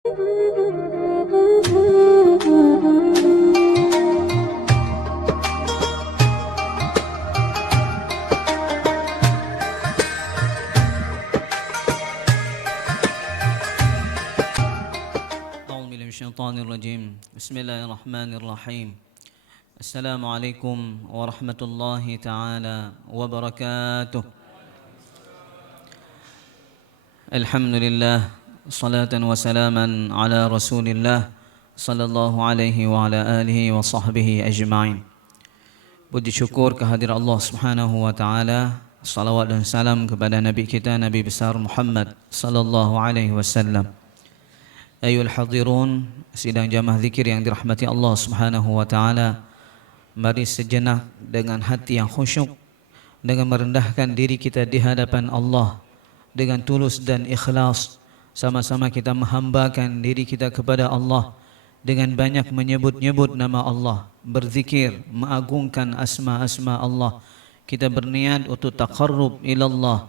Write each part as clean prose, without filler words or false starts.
Bismillahirrahmanirrahim. Bismillahirrahmanirrahim. Assalamualaikum warahmatullahi taala wabarakatuh. Alhamdulillah, salatan wa salaman ala Rasulillah sallallahu alaihi wa ala alihi wa sahbihi ajma'in. Puji syukur kehadirat Allah Subhanahu wa taala, salawat dan salam kepada nabi kita, Nabi besar Muhammad sallallahu alaihi wasallam. Ayuhal hadirun, sidang jamaah zikir yang dirahmati Allah Subhanahu wa taala, mari sejenak dengan hati yang khusyuk, dengan merendahkan diri kita di hadapan Allah dengan tulus dan ikhlas, sama-sama kita menghambakan diri kita kepada Allah dengan banyak menyebut-nyebut nama Allah, berzikir, mengagungkan asma-asma Allah. Kita berniat untuk taqarrub ila Allah,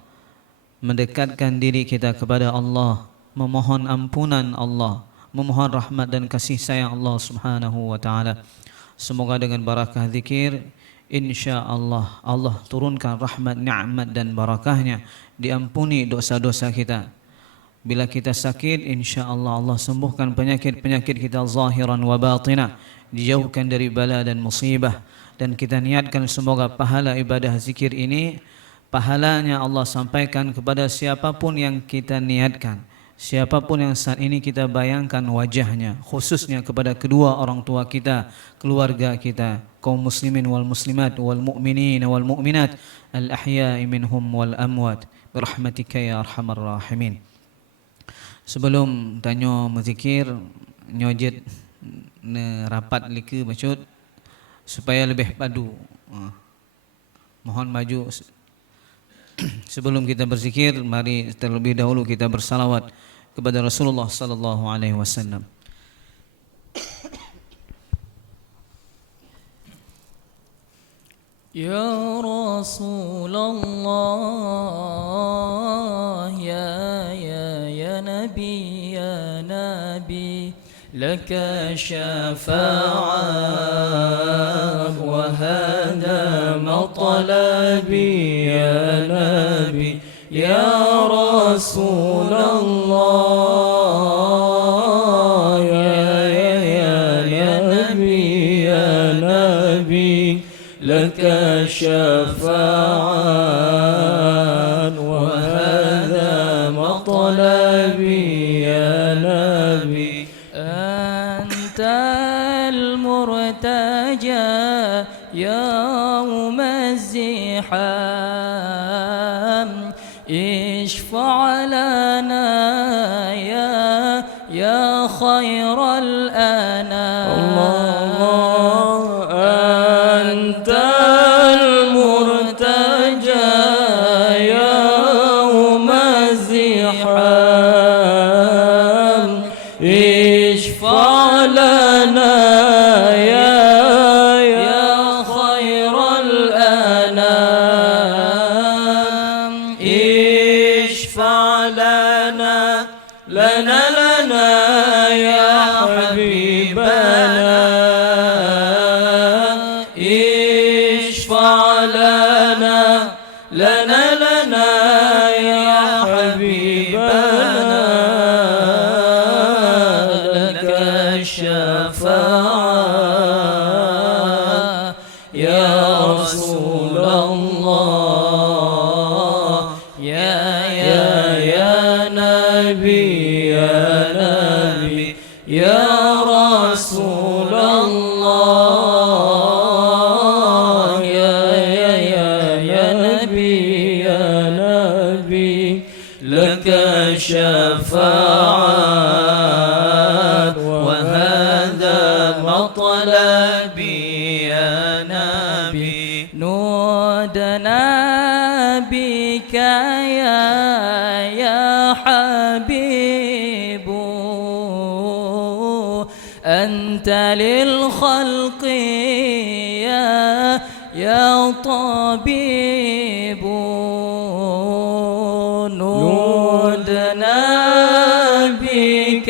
mendekatkan diri kita kepada Allah, memohon ampunan Allah, memohon rahmat dan kasih sayang Allah Subhanahu wa taala. Semoga dengan barakah zikir, insya-Allah Allah turunkan rahmat, nikmat dan barakahnya, diampuni dosa-dosa kita. Bila kita sakit, insya-Allah Allah sembuhkan penyakit-penyakit kita zahiran wa batina, dijauhkan dari bala dan musibah. Dan kita niatkan semoga pahala ibadah zikir ini, pahalanya Allah sampaikan kepada siapapun yang kita niatkan, siapapun yang saat ini kita bayangkan wajahnya, khususnya kepada kedua orang tua kita, keluarga kita, kaum muslimin wal muslimat wal mu'minin wal mu'minat, al ahya'i minhum wal amwat, birahmatika ya arhamar rahimin. Sebelum tanya menzikir, nyojit rapat lika maksud supaya lebih padu. Mohon maju. Sebelum kita berzikir, mari terlebih dahulu kita bersalawat kepada Rasulullah sallallahu alaihi wasallam. Ya Rasulullah, ya Nabi, ya Nabi, laka syafa'ah wa hada matlabi ya Nabi, ya Rasulullah, ya Nabi, ya Nabi, laka syafa'ah wa hada matlabi ya Nabi. المرتجى يوم الزحام اشفع لنا يا خير الأنام. أنت المرتجى يوم الزحام اشفع لنا يا خير الأنام. اشفع لنا يا حبيبنا. اشفع لنا يا حبيبنا. لك الشفاعة يا رسول الله، يا نبي، يا رسول الله، يا نبي، لك الشفاعة وهذا مطلبي يا نبي. نودنا بك يا حبيب، أنت للخلق يا طبيب. نودنا بك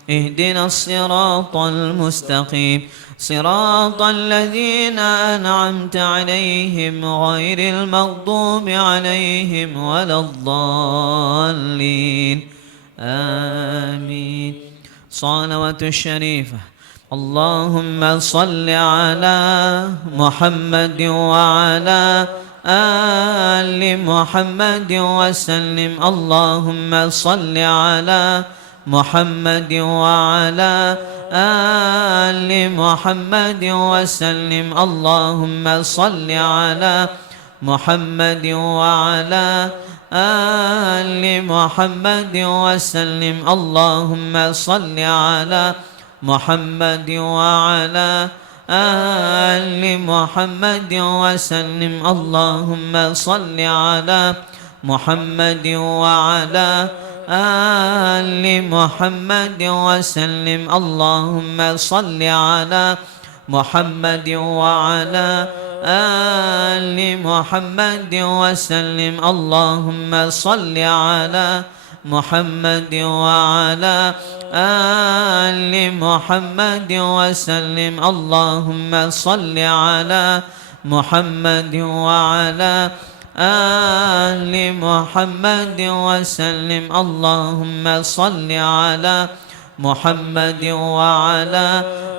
اهدنا الصراط المستقيم صراط الذين أنعمت عليهم غير المغضوب عليهم ولا الضالين آمين. صلوة الشريفة. اللهم صل على محمد وعلى آل محمد وسلم. اللهم صل على محمد وعلى آل محمد وسلم. اللهم صل على محمد وعلى آل محمد وسلم. اللهم صل على محمد وعلى آل محمد وسلم. اللهم صل على محمد وعلى آل محمد وسلم. اللهم صل على محمد وعلى آل محمد وسلم. اللهم صل على محمد وعلى آل محمد وسلم. اللهم صل على محمد وعلى آل محمد وسلم. اللهم صل على محمد وعلى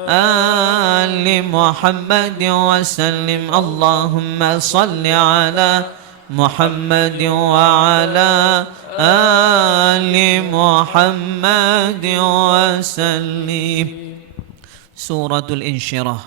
آل محمد وسلم. اللهم صل على محمد وعلى آل محمد وسلم. سورة الانشراح.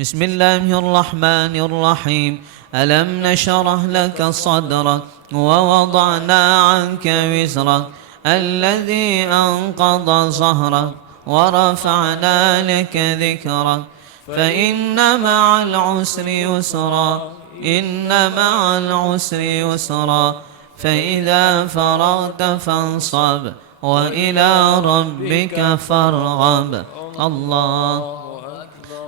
بسم الله الرحمن الرحيم. ألم نشرح لك صدرك ووضعنا عنك وزرك الذي أنقض ظهرك ورفعنا لك ذكرك فإن مع العسر يسرا إن مع العسر يسرا فإذا فرغت فانصب وإلى ربك فارغب. الله.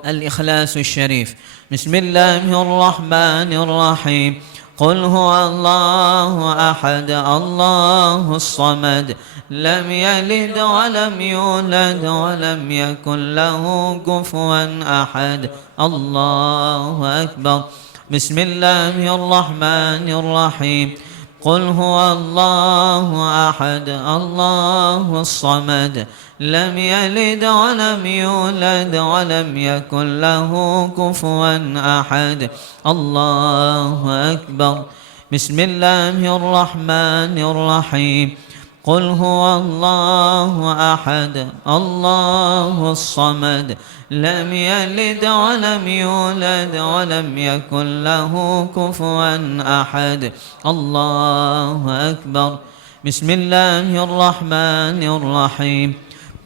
الإخلاص الشريف. بسم الله الرحمن الرحيم. قل هو الله أحد الله الصمد لم يلد ولم يولد ولم يكن له كفوا أحد. الله أكبر. بسم الله الرحمن الرحيم. قل هو الله أحد الله الصمد لم يلد ولم يولد ولم يكن له كفوا أحد. الله أكبر. بسم الله الرحمن الرحيم. قل هو الله أحد الله الصمد لم يلد ولم يولد ولم يكن له كفوا أحد. الله أكبر. بسم الله الرحمن الرحيم.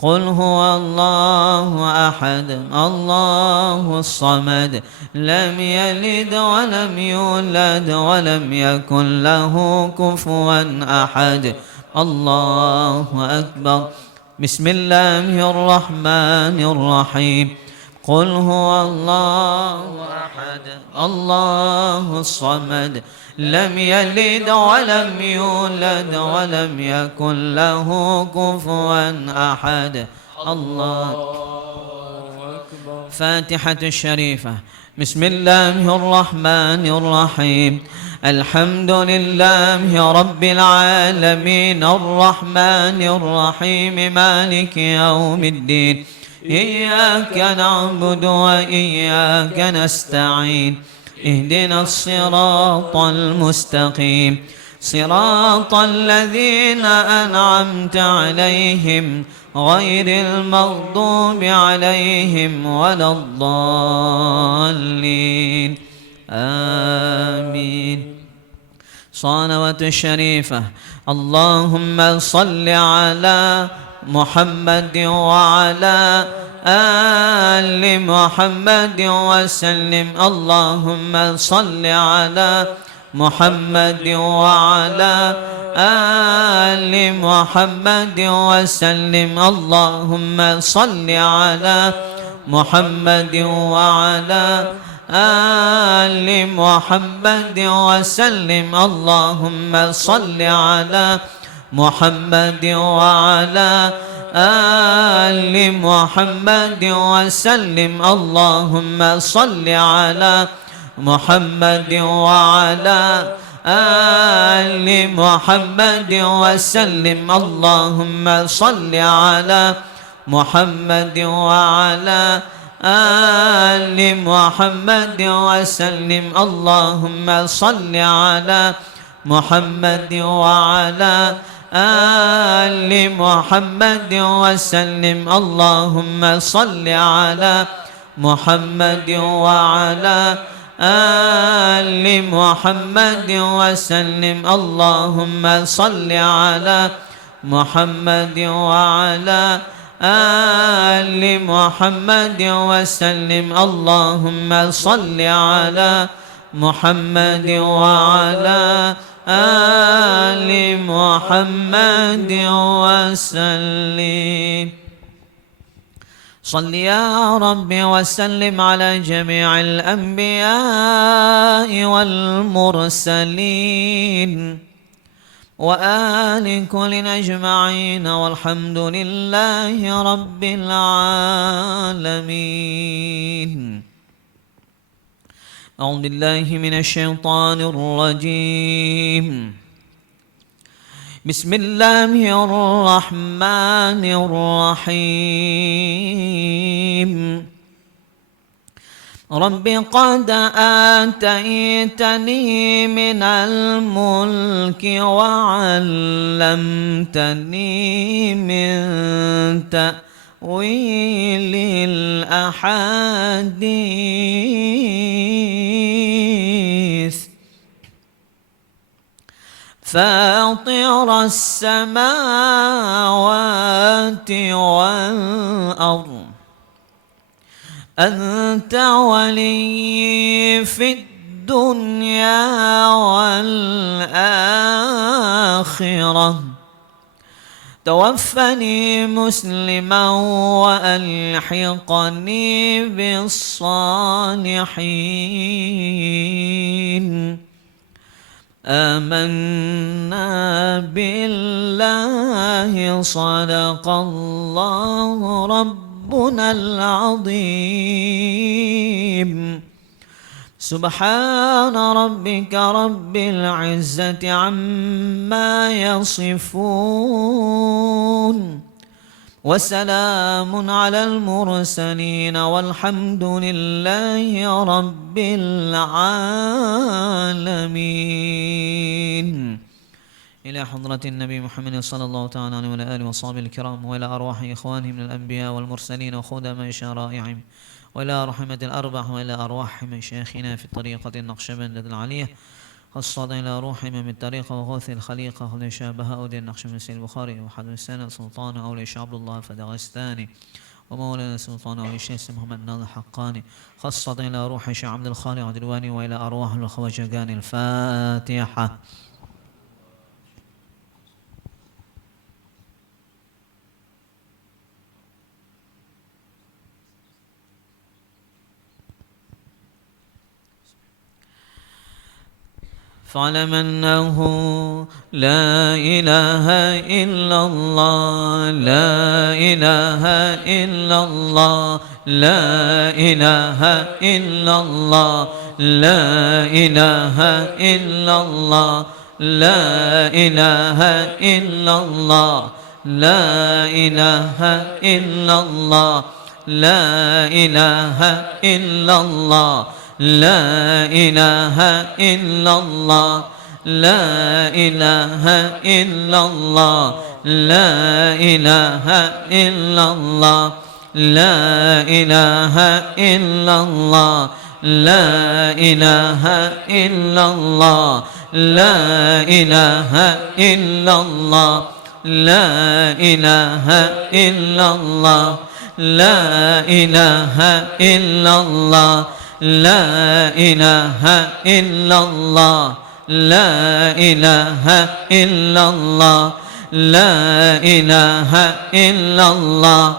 قل هو الله أحد الله الصمد لم يلد ولم يولد ولم يكن له كفوا أحد. الله أكبر. بسم الله الرحمن الرحيم. قل هو الله أحد الله الصمد لم يلد ولم يولد ولم يكن له كفوا أحد. الله أكبر. فاتحة الشريفة. بسم الله الرحمن الرحيم. الحمد لله رب العالمين الرحمن الرحيم مالك يوم الدين إياك نعبد وإياك نستعين اهدنا الصراط المستقيم صراط الذين أنعمت عليهم غير المغضوب عليهم ولا الضالين آمين. صلوة الشريفة. اللهم صل على محمد وعلى آل محمد وسلم. اللهم صل على محمد وعلى آل محمد وسلم. اللهم صل على محمد وعلى آل محمد وسلم. اللهم صل على محمد وعلى آل محمد وسلم اللهم صل على محمد وعلى آل محمد وسلم اللهم صل على محمد وعلى آل محمد وسلم اللهم صل على محمد وعلى آل محمد وسلم اللهم صل على محمد وعلى آل محمد وسلم اللهم صل على محمد وعلى آل محمد وسلم اللهم صل على محمد وعلى آل محمد وسلم. صل يا رب وسلم على جميع الأنبياء والمرسلين وآل كل أجمعين والحمد لله رب العالمين. أعوذ بالله من الشيطان الرجيم. بسم الله الرحمن الرحيم. رب قد آتيتني من الملك وعلمتني من تأويل الأحاديث فاطر السماوات والأرض أنت ولي في الدنيا والآخرة توفني مسلما وألحقني بالصالحين. آمنا بالله صدق الله ربنا العظيم. سبحان ربك رب العزة عما يصفون وسلام على المرسلين والحمد لله رب العالمين. إلى حضرة النبي محمد صلى الله تعالى عليه وعلى آله وصحبه الكرام وإلى أرواح إخوانهم من الأنبياء والمرسلين وخدم شرائعهم وإلى رحمة الأربع وإلى أرواح مشايخنا في الطريقة النقشبندية العالية خاصة إلى روح من الطريقة وغوث الخليقة خذ شابه أودي النقشبندي البخاري وحد السنة سلطان أولي شيخ عبد الله الفدغستاني ومولانا سلطان أولي الشيخ محمد ناظر الحقاني خاصة إلى روح شيخ عبد الخالق عدلواني وإلى أرواح الخواجقان. الفاتحة. فاعلم أنه لا إله إلا الله لا إله إلا الله لا إله إلا الله لا إله إلا الله لا إله إلا الله لا إله إلا الله لا إله إلا الله لا إله إلا الله لا إله إلا الله لا إله إلا الله لا إله إلا الله لا إله إلا الله لا إله إلا الله لا إله إلا الله لا إله إلا الله لا إله إلا الله لا إله إلا الله لا إله إلا الله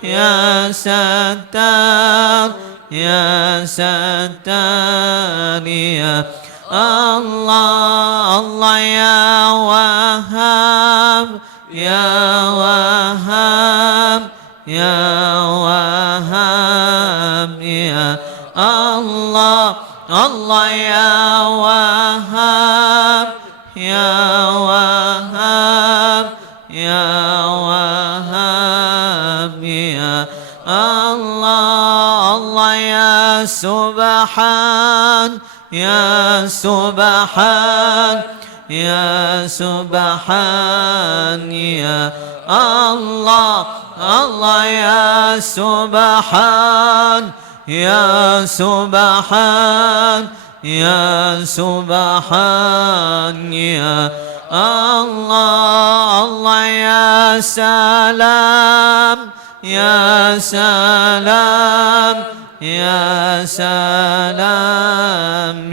يا ستار يا ستار يا الله الله يا وهاب يا وهاب يا وهاب يا الله الله يا وهاب يا وهاب يا وهاب يا الله الله يا سبحان يا سبحان يا سبحان يا الله الله يا سبحان يا سبحان يا سبحان يا الله الله يا سلام يا سلام يا سلام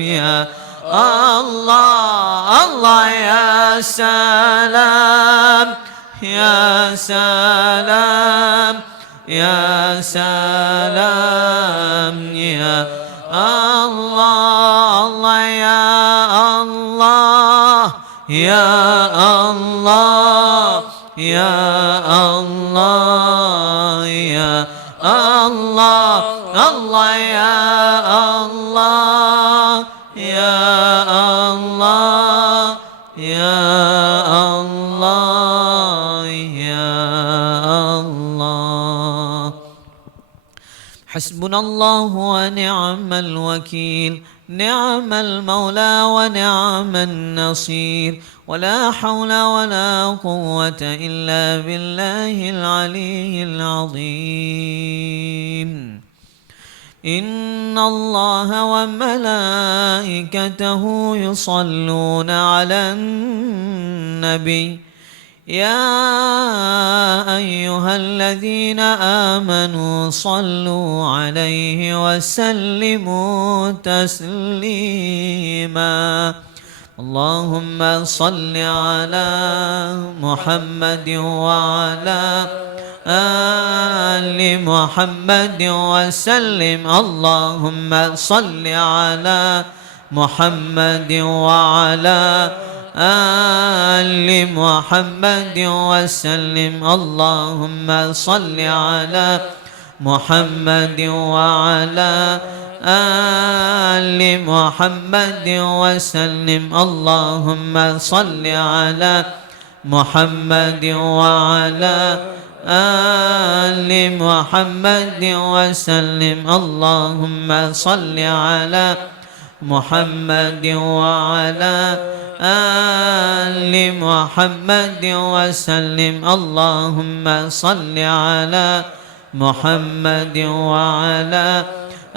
يا الله الله يا سلام يا سلام يا سلام يا الله الله يا الله يا الله يا الله يا الله الله يا الله يا الله يا الله يا الله حسبنا الله ونعم الوكيل نعم المولى ونعم النصير ولا حول ولا قوة إلا بالله العلي العظيم إن الله وملائكته يصلون على النبي يا أيها الذين آمنوا صلوا عليه وسلموا تسليما اللهم صل على محمد وعلى آل محمد وسلم اللهم صل على محمد وعلى آل محمد وسلم اللهم صل على محمد وعلى آل محمد وسلم اللهم صل على محمد وعلى آل محمد وسلم اللهم صل على محمد وعلى آل محمد وسلم اللهم صل على محمد وعلى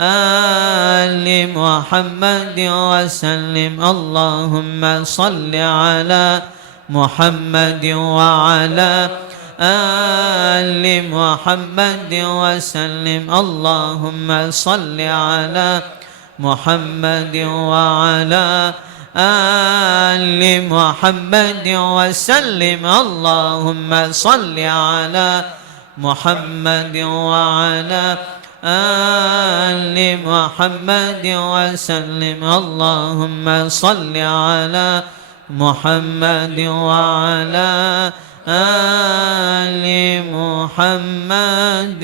آل محمد وسلم اللهم صل على محمد وعلى آل محمد وسلم اللهم صل على محمد وعلى آل محمد وسلم اللهم صل على محمد وعلى آل محمد وسلم اللهم صل على محمد وعلى آل محمد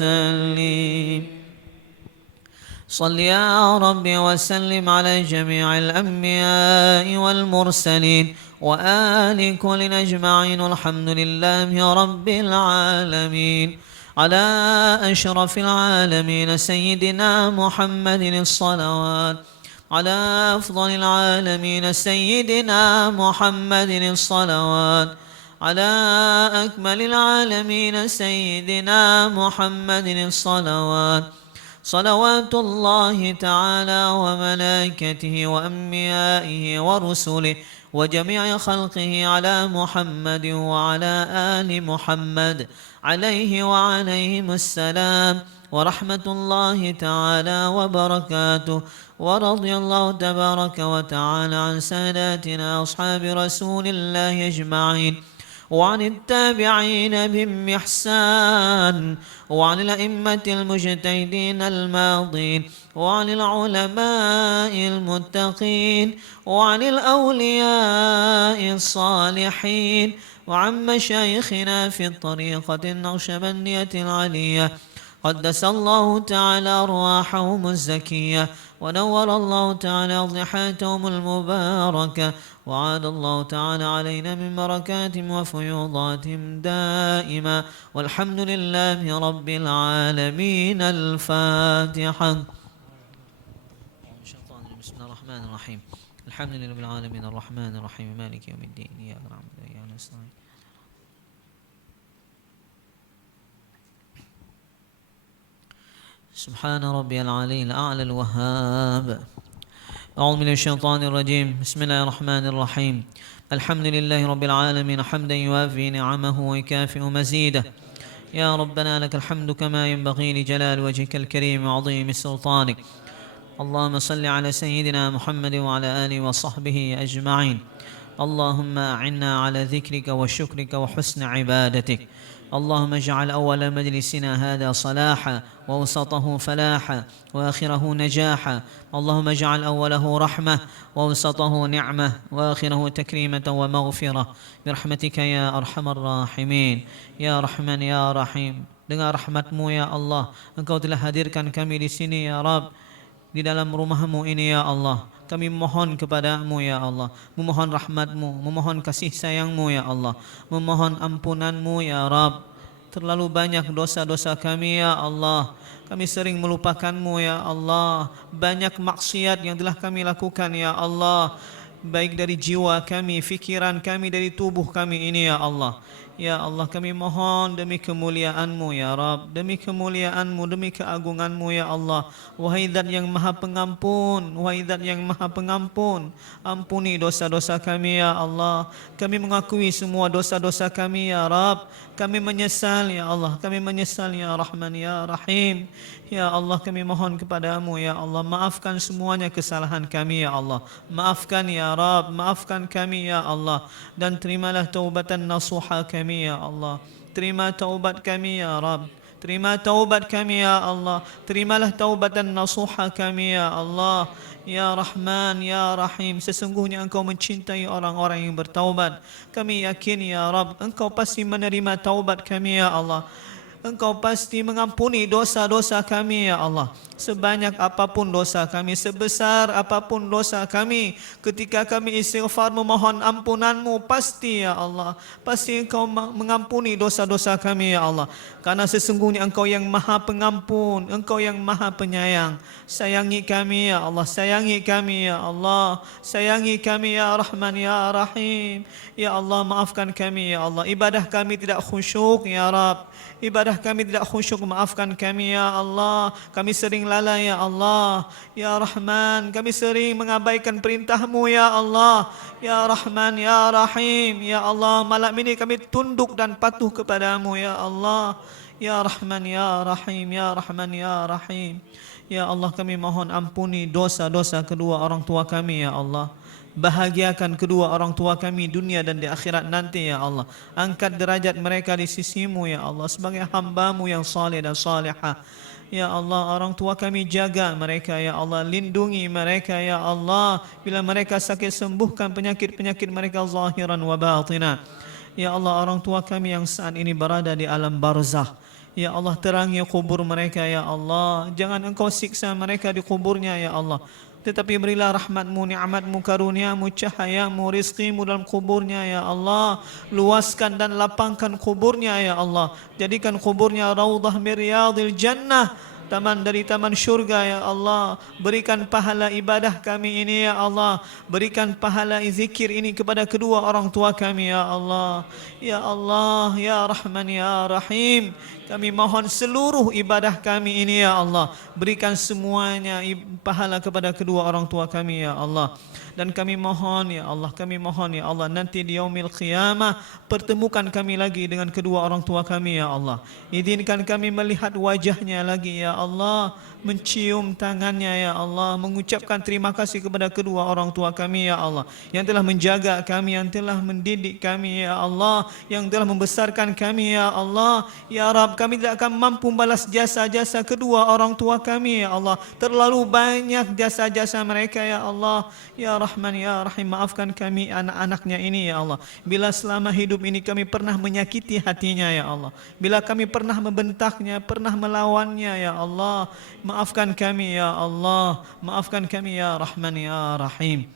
وسلم صل يا رب وسلم على جميع الأنبياء والمرسلين وآل كل أجمعين والحمد لله رب العالمين على أشرف العالمين سيدنا محمد الصلوات على أفضل العالمين سيدنا محمد الصلوات على أكمل العالمين سيدنا محمد الصلوات صلوات الله تعالى وملائكته وأنبيائه ورسله وجميع خلقه على محمد وعلى آل محمد عليه وعليهم السلام ورحمة الله تعالى وبركاته ورضي الله تبارك وتعالى عن ساداتنا أصحاب رسول الله أجمعين وعن التابعين بهم إحسان وعن الأئمة المجتهدين الماضين وعن العلماء المتقين وعن الأولياء الصالحين وعن مشايخنا في الطريقة النقشبندية العلية قدس الله تعالى أرواحهم الزكية ونور الله تعالى أضحيتهم المباركة وعاد الله تعالى علينا من بركاتهم وفيوضاتهم دائما والحمد لله رب العالمين. الفاتحة. بسم الله الرحمن الرحيم. الحمد لله رب العالمين الرحمن الرحيم مالك يوم الدين إياك نعبد وإياك نستعين. سبحان ربي العلي الأعلى الوهاب. أعوذ من الشيطان الرجيم. بسم الله الرحمن الرحيم. الحمد لله رب العالمين حمدا يوافي نعمه ويكافئ مزيده. يا ربنا لك الحمد كما ينبغي لجلال وجهك الكريم وعظيم سلطانك. اللهم صل على سيدنا محمد وعلى آله وصحبه أجمعين. اللهم أعنا على ذكرك وشكرك وحسن عبادتك. اللهم اجعل أول مجلسنا هذا صلاحا ووسطه فلاحا وآخره نجاحا. اللهم اجعل أوله رحمة ووسطه نعمة وآخره تكريمة ومغفرة برحمتك يا أرحم الراحمين. Ya Rahman ya Rahim, dengan rahmat-Mu ya Allah, Engkau telah hadirkan kami di sini ya Rabb, di dalam rumah-Mu ini ya Allah. Kami mohon kepada-Mu ya Allah, memohon rahmat-Mu, memohon kasih sayang-Mu ya Allah, memohon ampunan-Mu ya Rabb. Terlalu banyak dosa-dosa kami ya Allah. Kami sering melupakan-Mu ya Allah. Banyak maksiat yang telah kami lakukan ya Allah, baik dari jiwa kami, fikiran kami, dari tubuh kami ini ya Allah. Ya Allah, kami mohon demi kemuliaan-Mu ya Rabb, demi kemuliaan-Mu, demi keagungan-Mu ya Allah. Wahai Zat yang Maha Pengampun, wahai Zat yang Maha Pengampun, ampuni dosa-dosa kami ya Allah. Kami mengakui semua dosa-dosa kami ya Rabb. Kami menyesal ya Allah, kami menyesal ya Rahman ya Rahim. Ya Allah, kami mohon kepada-Mu ya Allah, maafkan semuanya kesalahan kami ya Allah. Maafkan ya Rabb, maafkan kami ya Allah, dan terimalah taubatan nasuha kami ya Allah. Terima taubat kami ya Rabb. Terima taubat kami ya Allah. Terimalah taubatan nasuha kami ya Allah. Ya Rahman ya Rahim, sesungguhnya Engkau mencintai orang-orang yang bertaubat. Kami yakin ya Rabb, Engkau pasti menerima taubat kami ya Allah. Engkau pasti mengampuni dosa-dosa kami ya Allah. Sebanyak apapun dosa kami, sebesar apapun dosa kami, ketika kami istighfar memohon ampunan-Mu, pasti ya Allah, pasti Engkau mengampuni dosa-dosa kami ya Allah. Karena sesungguhnya Engkau yang Maha Pengampun, Engkau yang Maha Penyayang. Sayangi kami ya Allah, sayangi kami ya Allah, sayangi kami ya Rahman ya Rahim. Ya Allah, maafkan kami ya Allah. Ibadah kami tidak khusyuk ya Rabb. Ibadah kami tidak khusyuk, maafkan kami ya Allah. Kami sering lalai ya Allah. Ya Rahman, kami sering mengabaikan perintah-Mu ya Allah. Ya Rahman ya Rahim. Ya Allah, malam ini kami tunduk dan patuh kepada-Mu ya Allah. Ya Rahman ya Rahim. Ya Rahman ya Rahim. Ya Allah, kami mohon ampuni dosa-dosa kedua orang tua kami ya Allah. Bahagiakan kedua orang tua kami dunia dan di akhirat nanti ya Allah. Angkat derajat mereka di sisi-Mu ya Allah sebagai hamba-Mu yang saleh dan salihah. Ya Allah, orang tua kami jaga mereka ya Allah, lindungi mereka ya Allah. Bila mereka sakit, sembuhkan penyakit-penyakit mereka zahiran wa batina. Ya Allah, orang tua kami yang saat ini berada di alam barzakh, ya Allah, terangi kubur mereka ya Allah. Jangan Engkau siksa mereka di kuburnya ya Allah, tetapi berilah rahmat-Mu, ni'mat-Mu, karunia-Mu, cahaya-Mu, rizki-Mu dalam kuburnya ya Allah. Luaskan dan lapangkan kuburnya ya Allah. Jadikan kuburnya raudhah min riyadil jannah, taman dari taman syurga ya Allah. Berikan pahala ibadah kami ini ya Allah. Berikan pahala zikir ini kepada kedua orang tua kami ya Allah. Ya Allah, ya Rahman ya Rahim, kami mohon seluruh ibadah kami ini ya Allah, berikan semuanya pahala kepada kedua orang tua kami ya Allah. Dan kami mohon ya Allah, kami mohon ya Allah, nanti di yaumil qiyamah pertemukan kami lagi dengan kedua orang tua kami ya Allah. Izinkan kami melihat wajahnya lagi ya Allah, mencium tangannya ya Allah, mengucapkan terima kasih kepada kedua orang tua kami ya Allah, yang telah menjaga kami, yang telah mendidik kami ya Allah, yang telah membesarkan kami ya Allah. Ya Rabb, kami tidak akan mampu balas jasa-jasa kedua orang tua kami ya Allah. Terlalu banyak jasa-jasa mereka ya Allah. Ya Rahman ya Rahim, maafkan kami anak-anaknya ini ya Allah. Bila selama hidup ini kami pernah menyakiti hatinya ya Allah, bila kami pernah membentaknya, pernah melawannya ya Allah, maafkan kami ya Allah, maafkan kami ya Rahman ya Rahim.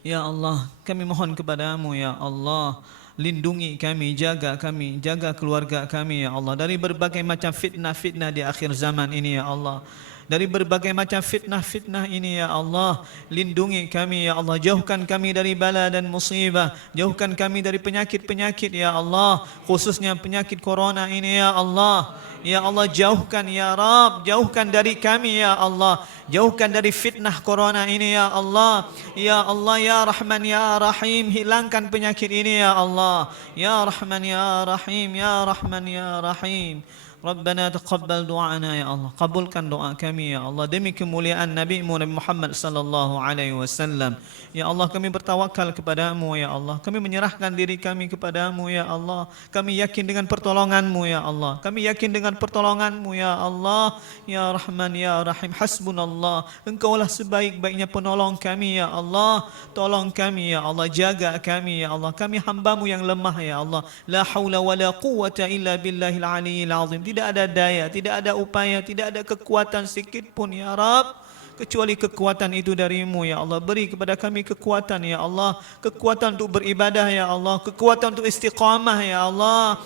Ya Allah, kami mohon kepadamu ya Allah, lindungi kami, jaga keluarga kami ya Allah, dari berbagai macam fitnah-fitnah di akhir zaman ini ya Allah. Dari berbagai macam fitnah-fitnah ini ya Allah, lindungi kami ya Allah, jauhkan kami dari bala dan musibah, jauhkan kami dari penyakit-penyakit ya Allah, khususnya penyakit corona ini ya Allah. Ya Allah, jauhkan ya Rabb, jauhkan dari kami ya Allah, jauhkan dari fitnah corona ini ya Allah. Ya Allah ya Rahman ya Rahim, hilangkan penyakit ini ya Allah. Ya Rahman ya Rahim, ya Rahman ya Rahim. Rabbana taqabbal du'ana ya Allah, kabulkan doa kami ya Allah, demi kemuliaan Nabi-Mu Nabi Muhammad sallallahu alaihi wasallam. Ya Allah, kami bertawakal kepadamu ya Allah, kami menyerahkan diri kami kepadamu ya Allah. Kami yakin dengan pertolonganmu ya Allah, kami yakin dengan pertolonganmu ya Allah. Ya Rahman ya Rahim, hasbunallah, Engkaulah sebaik-baiknya penolong kami ya Allah. Tolong kami ya Allah, jaga kami ya Allah, kami hamba-Mu yang lemah ya Allah. La haula wala quwwata illa billahil aliyyil azim. Tidak ada daya, tidak ada upaya, tidak ada kekuatan sedikit pun ya Rabb, kecuali kekuatan itu darimu ya Allah. Beri kepada kami kekuatan ya Allah, kekuatan untuk beribadah ya Allah, kekuatan untuk istiqamah ya Allah,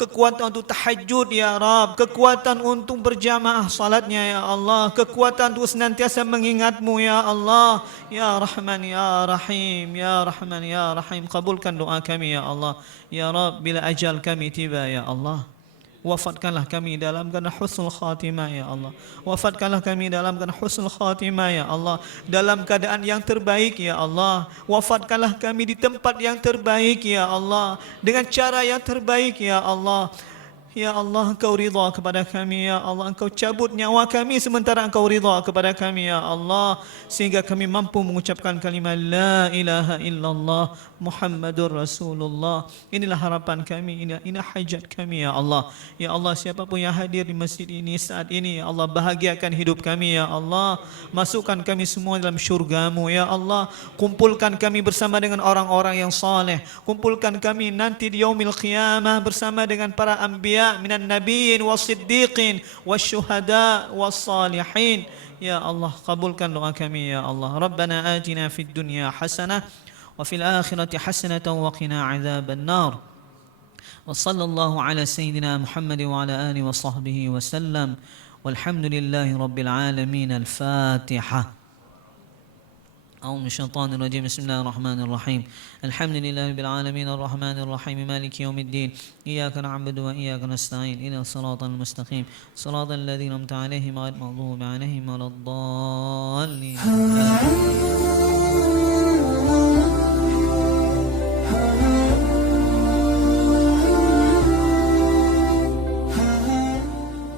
kekuatan untuk tahajud ya Rabb, kekuatan untuk berjamaah salatnya ya Allah, kekuatan untuk senantiasa mengingatmu ya Allah. Ya Rahman ya Rahim, ya Rahman ya Rahim, kabulkan doa kami ya Allah. Ya Rabb, bila ajal kami tiba ya Allah, wafatkanlah kami dalam keadaan husnul khatimah ya Allah. Wafatkanlah kami dalam keadaan husnul khatimah ya Allah, dalam keadaan yang terbaik ya Allah. Wafatkanlah kami di tempat yang terbaik ya Allah, dengan cara yang terbaik ya Allah. Ya Allah, Engkau ridha kepada kami ya Allah, Engkau cabut nyawa kami sementara Engkau ridha kepada kami ya Allah, sehingga kami mampu mengucapkan kalimat la ilaha illallah Muhammadur Rasulullah. Inilah harapan kami, inilah hajat kami ya Allah. Ya Allah, siapapun yang hadir di masjid ini saat ini ya Allah, bahagiakan hidup kami ya Allah, masukkan kami semua dalam syurga-Mu ya Allah. Kumpulkan kami bersama dengan orang-orang yang saleh, kumpulkan kami nanti di yaumil qiyamah bersama dengan para anbiya minan nabiyyin was-siddiqin wasyuhada was-salihin. Ya Allah, kabulkan doa kami ya Allah. Rabbana atina fid dunya hasanah wa fil akhirati hasanatan wa qina adzaban nar. Wa sallallahu ala sayyidina Muhammad wa ala alihi wa sahbihi wa sallam. Walhamdulillahi rabbil alamin. Al-Fatihah. أعوذ من الشيطان الرجيم. بسم الله الرحمن الرحيم. الحمد لله رب العالمين الرحمن الرحيم مالك يوم الدين. إياك نعبد وإياك نستعين. إلى الصراط المستقيم صراط الذين أنعمت عليهم غير المغضوب عليهم ولا الضالين.